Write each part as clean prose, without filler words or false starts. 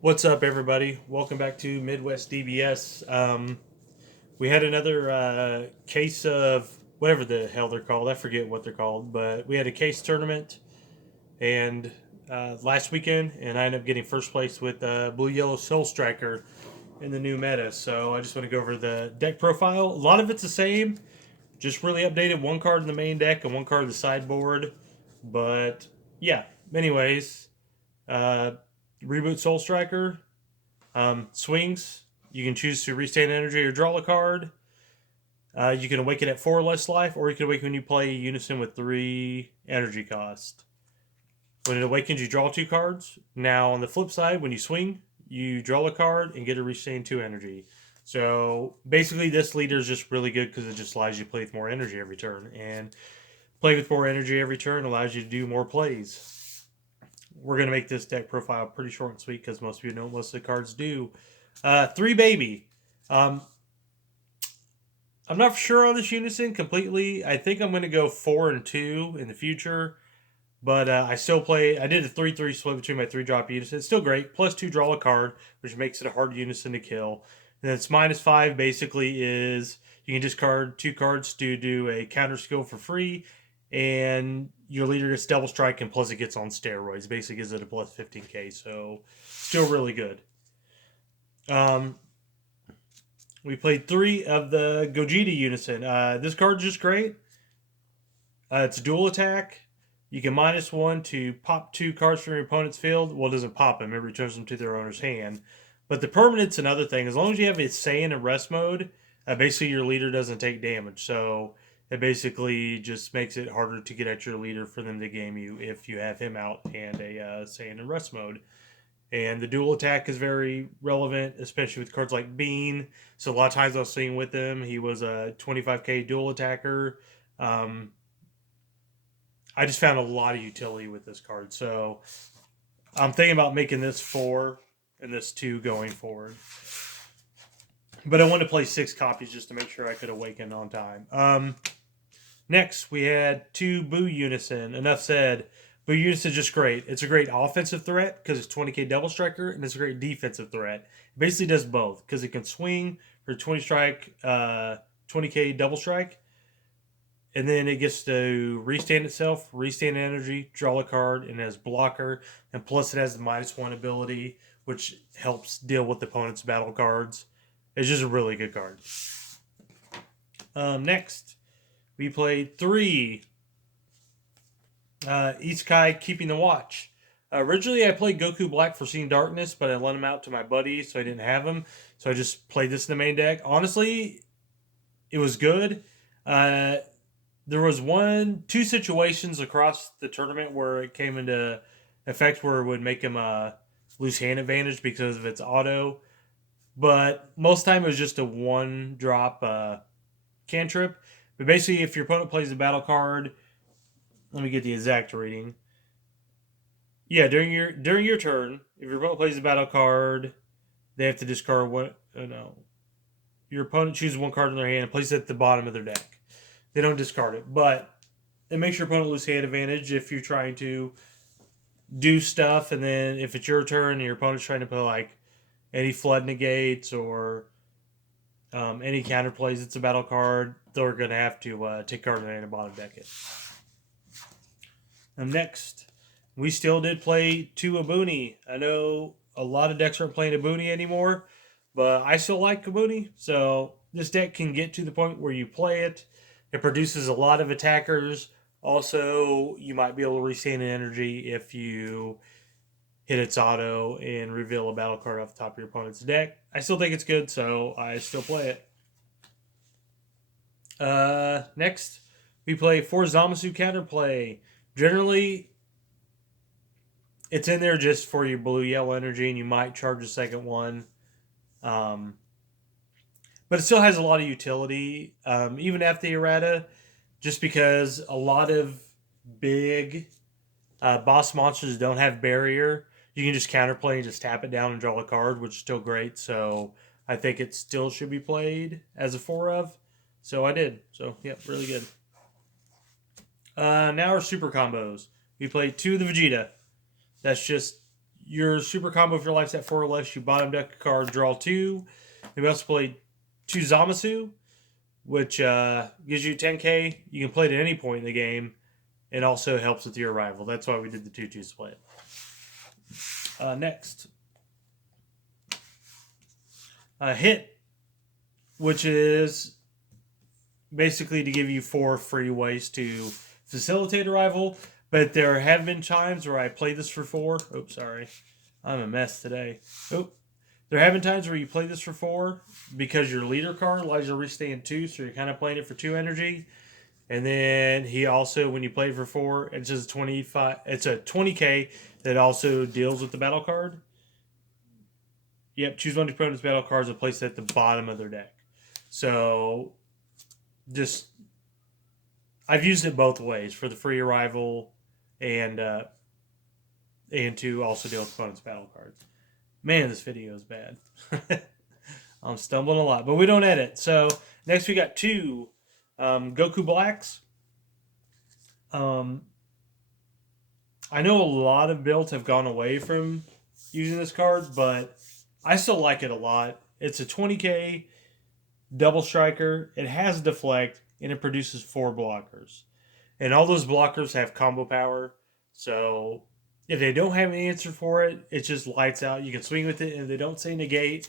What's up, everybody? Welcome back to Midwest DBS. We had another case of whatever the hell they're called. I forget what they're called, but we had a case tournament and last weekend, and I ended up getting first place with Blue Yellow Soul Striker in the new meta. So I just want to go over the deck profile. A lot of it's the same, just really updated one card in the main deck and one card in the sideboard. But yeah, anyways, uh, reboot Soul Striker. Swings, you can choose to restand energy or draw a card. You can awaken at 4 or less life, or you can awaken when you play Unison with 3 energy cost. When it awakens, you draw 2 cards. Now, on the flip side, when you swing, you draw a card and get a restand 2 energy. So, basically, this leader is just really good because it just allows you to play with more energy every turn. And play with more energy every turn allows you to do more plays. We're going to make this deck profile pretty short and sweet because most of you know what most of the cards do. 3 baby. Um, I'm not sure on this Unison completely. I think I'm going to go 4 and 2 in the future. But I still play. I did a 3-3 split between my 3-drop Unison. It's still great. Plus 2 draw a card, which makes it a hard Unison to kill. And then it's -5 basically is you can discard 2 cards to do a counter skill for free. And your leader gets double strike, and plus it gets on steroids. Basically gives it a plus 15k. So still really good. We played 3 of the Gogeta Unison. This card's just great. It's dual attack. You can -1 to pop 2 cards from your opponent's field. Well, it doesn't pop them. It returns them to their owner's hand. But the permanent's another thing. As long as you have it Saiyan in rest mode, basically your leader doesn't take damage. So it basically just makes it harder to get at your leader for them to game you if you have him out and a Saiyan in rest mode. And the dual attack is very relevant, especially with cards like Bean. So a lot of times I was seeing with him, he was a 25k dual attacker. Um, I just found a lot of utility with this card. So I'm thinking about making this 4 and this 2 going forward. But I wanted to play 6 copies just to make sure I could awaken on time. Next, we had 2 Boo Unison. Enough said. Boo Unison is just great. It's a great offensive threat because it's 20k double striker, and it's a great defensive threat. It basically does both because it can swing for 20 strike, 20k double strike, and then it gets to restand itself, restand energy, draw a card, and it has blocker, and plus it has the -1 ability, which helps deal with the opponent's battle cards. It's just a really good card. Next, we played 3 Isekai Keeping the Watch. Originally, I played Goku Black for Seeing Darkness, but I lent him out to my buddy, so I didn't have him. So I just played this in the main deck. Honestly, it was good. There was 2 situations across the tournament where it came into effect where it would make him lose hand advantage because of its auto. But most of the time it was just a 1-drop cantrip. But basically, if your opponent plays a battle card, let me get the exact reading. Yeah, during your turn, if your opponent plays a battle card, they have to discard one. No, your opponent chooses 1 card in their hand and places it at the bottom of their deck. They don't discard it, but it makes your opponent lose hand advantage if you're trying to do stuff, and then if it's your turn and your opponent's trying to put like any flood negates or any counter plays, it's a battle card. They're going to have to take card in the hand and bottom deck it. And next, we still did play 2 Abuni. I know a lot of decks aren't playing Abuni anymore, but I still like Abuni. So this deck can get to the point where you play it. It produces a lot of attackers. Also, you might be able to restand an energy if you hit its auto and reveal a battle card off the top of your opponent's deck. I still think it's good, so I still play it. Next, we play 4 Zamasu counterplay. Generally, it's in there just for your blue-yellow energy, and you might charge a second one. But it still has a lot of utility, even after the errata, just because a lot of big boss monsters don't have barrier. You can just counterplay and just tap it down and draw a card, which is still great. So I think it still should be played as a 4 of. So I did. So, yeah, really good. Now our super combos. We played 2 of the Vegeta. That's just your super combo, if your life's at 4 or less, you bottom deck a card, draw 2. And we also play 2 Zamasu, which gives you 10k. You can play it at any point in the game. It also helps with your arrival. That's why we did the 2-2 split. Next. Hit, which is basically to give you 4 free ways to facilitate arrival. But there have been times where I play this for 4. Oops, sorry. I'm a mess today. Oop. There have been times where you play this for 4 because your leader card allows you to restand 2, so you're kind of playing it for 2 energy. And then he also, when you play it for 4, it's just 25. It's a 20k that also deals with the battle card. Yep, choose one of your opponent's battle cards and place it at the bottom of their deck. So, just I've used it both ways for the free arrival and to also deal with opponent's battle cards. Man, this video is bad. I'm stumbling a lot, but we don't edit. So next we got 2 Goku Blacks. I know a lot of builds have gone away from using this card, but I still like it a lot. It's a 20k double striker. It has deflect, and it produces 4 blockers. And all those blockers have combo power. So if they don't have an answer for it, it just lights out. You can swing with it, and if they don't say negate,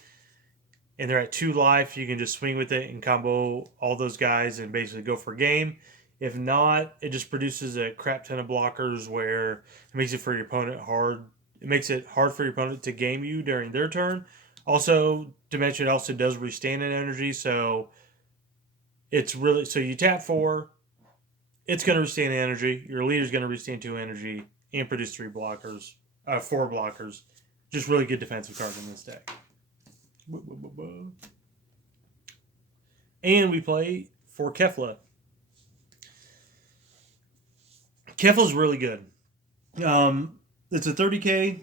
and they're at 2 life, you can just swing with it and combo all those guys and basically go for a game. If not, it just produces a crap ton of blockers where it makes it for your opponent hard. It makes it hard for your opponent to game you during their turn. Also, to mention, it also does restand in energy, so it's really, so you tap 4, it's going to restand energy. Your leader's going to restand 2 energy and produce 4 blockers. Just really good defensive cards in this deck. And we play for Kefla. Kefla's really good. It's a 30k.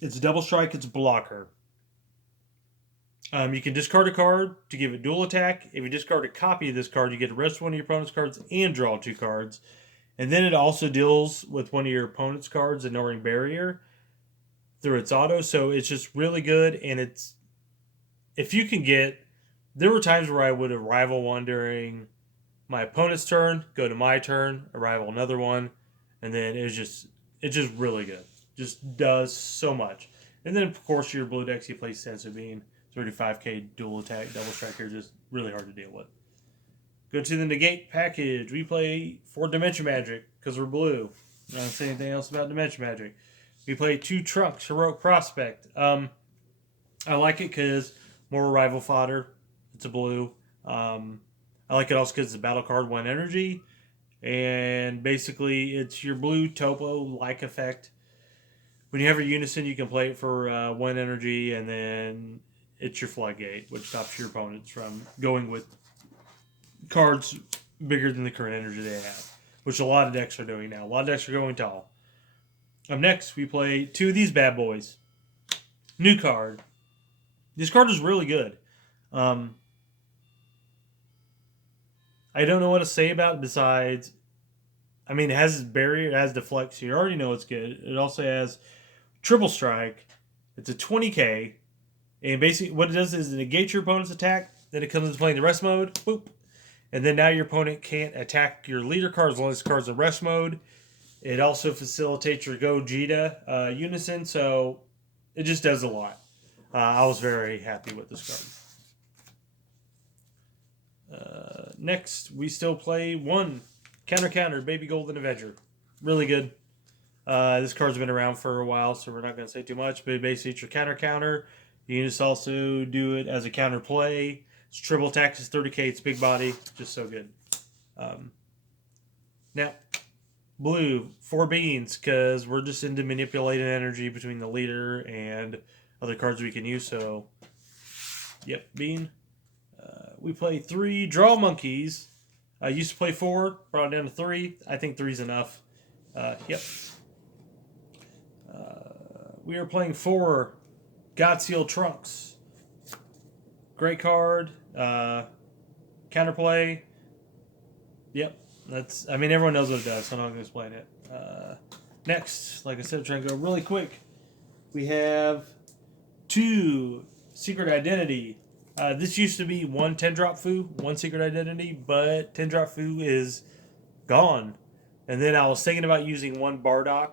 It's a double strike. It's a blocker. You can discard a card to give it dual attack. If you discard a copy of this card, you get to rest one of your opponent's cards and draw 2 cards. And then it also deals with one of your opponent's cards, ignoring barrier, through its auto. So it's just really good. And it's, if you can get, there were times where I would arrival one during my opponent's turn, go to my turn, arrival another one, and then it's just really good. Just does so much. And then of course your blue decks, you play Sensu Bean, 35k dual attack, double striker, just really hard to deal with. Go to the negate package. We play 4 Dimension Magic because we're blue. I'm not going to say anything else about Dimension Magic. We play 2 Trunks, Heroic Prospect. I like it because more arrival fodder. It's a blue. I like it also because it's a battle card, 1 energy. And basically, it's your blue topo-like effect. When you have a Unison, you can play it for 1 energy, and then it's your Floodgate, which stops your opponents from going with cards bigger than the current energy they have, which a lot of decks are doing now. A lot of decks are going tall. Up next, we play 2 of these bad boys. New card. This card is really good. I don't know what to say about it besides, I mean, it has its barrier, it has deflect, so you already know it's good. It also has triple strike. It's a 20k, and basically what it does is it negates your opponent's attack. Then it comes into play in the rest mode. Boop. And then now your opponent can't attack your leader card as long as the card's in rest mode. It also facilitates your Gogeta Unison, so it just does a lot. I was very happy with this card. Next, we still play 1 Counter, Baby Golden Avenger. Really good. This card's been around for a while, so we're not going to say too much, but basically it's your counter. You can just also do it as a counter play. It's triple attack, it's 30k, it's big body, just so good. Now, blue, 4 beans, because we're just into manipulating energy between the leader and other cards we can use, so, yep, bean. We play 3 Draw Monkeys. I used to play 4, brought it down to 3. I think 3's enough. Yep. We are playing 4 Godseal Trunks. Great card. Counterplay. Yep. That's, I mean, everyone knows what it does, so I'm not going to explain it. Next, like I said, trying to go really quick. we have 2 Secret Identity. This used to be 1 10-drop Fu, 1 Secret Identity, but 10-drop Fu is gone. And then I was thinking about using 1 Bardock,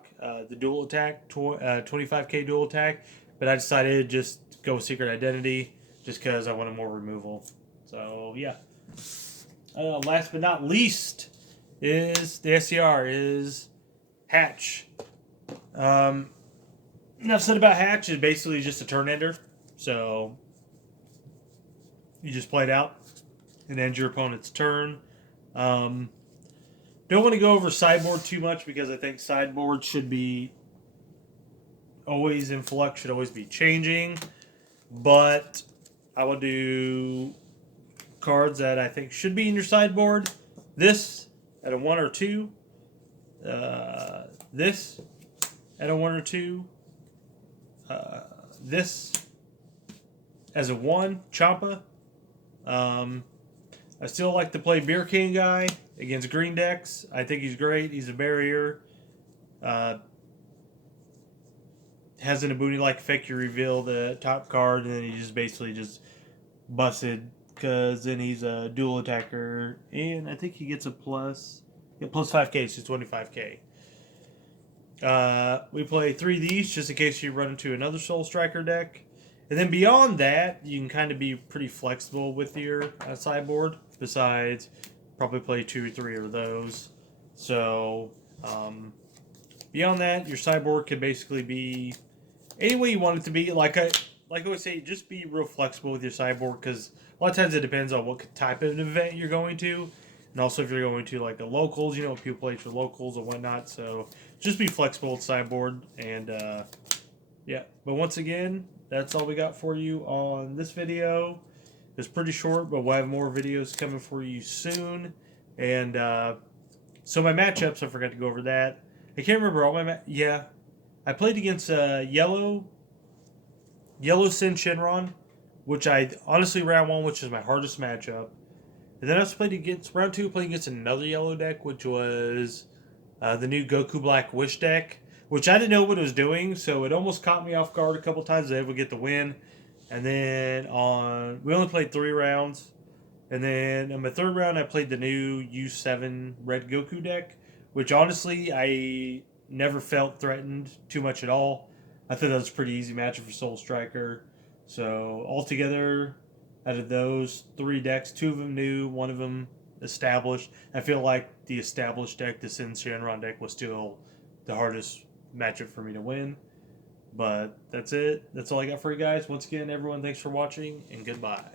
the dual attack, 25k dual attack, but I decided to just go with Secret Identity just because I wanted more removal. So, yeah. Last but not least is the SCR, is Hatch. Enough said about Hatch. Is basically just a turn ender. So you just play it out and end your opponent's turn. Don't want to go over sideboard too much because I think sideboard should be always in flux, should always be changing. But I will do cards that I think should be in your sideboard. This at a 1 or 2. This at a 1 or 2. This as a 1, Champa. I still like to play Beer King guy against green decks. I think he's great. He's a barrier. Has an Abuni-like effect. You reveal the top card, and then he just basically just busted, because then he's a dual attacker, and I think he gets a plus 5k, so 25k. We play 3 of these just in case you run into another Soul Striker deck. And then beyond that, you can kind of be pretty flexible with your sideboard. Besides, probably play 2 or 3 of those. So, beyond that, your sideboard could basically be any way you want it to be. Like I always say, just be real flexible with your sideboard, because a lot of times it depends on what type of event you're going to. And also if you're going to like the locals, you know, people play for locals and whatnot. So just be flexible with sideboard. And yeah, but once again, that's all we got for you on this video. It's pretty short, but we'll have more videos coming for you soon. And so my matchups, I forgot to go over that. I can't remember all my yeah. I played against Yellow Sin Shenron, which I honestly round 1, which is my hardest matchup. And then I was played against round 2, playing against another yellow deck, which was the new Goku Black Wish deck, which I didn't know what it was doing, so it almost caught me off guard a couple times. I was able to get the win. And then we only played 3 rounds. And then in my 3rd round, I played the new U7 Red Goku deck, which honestly, I never felt threatened too much at all. I thought that was a pretty easy matchup for Soul Striker. So altogether, out of those 3 decks, 2 of them new, 1 of them established. I feel like the established deck, the Sin Shenron deck, was still the hardest matchup for me to win. But that's it. That's all I got for you guys. Once again, everyone, thanks for watching, and goodbye.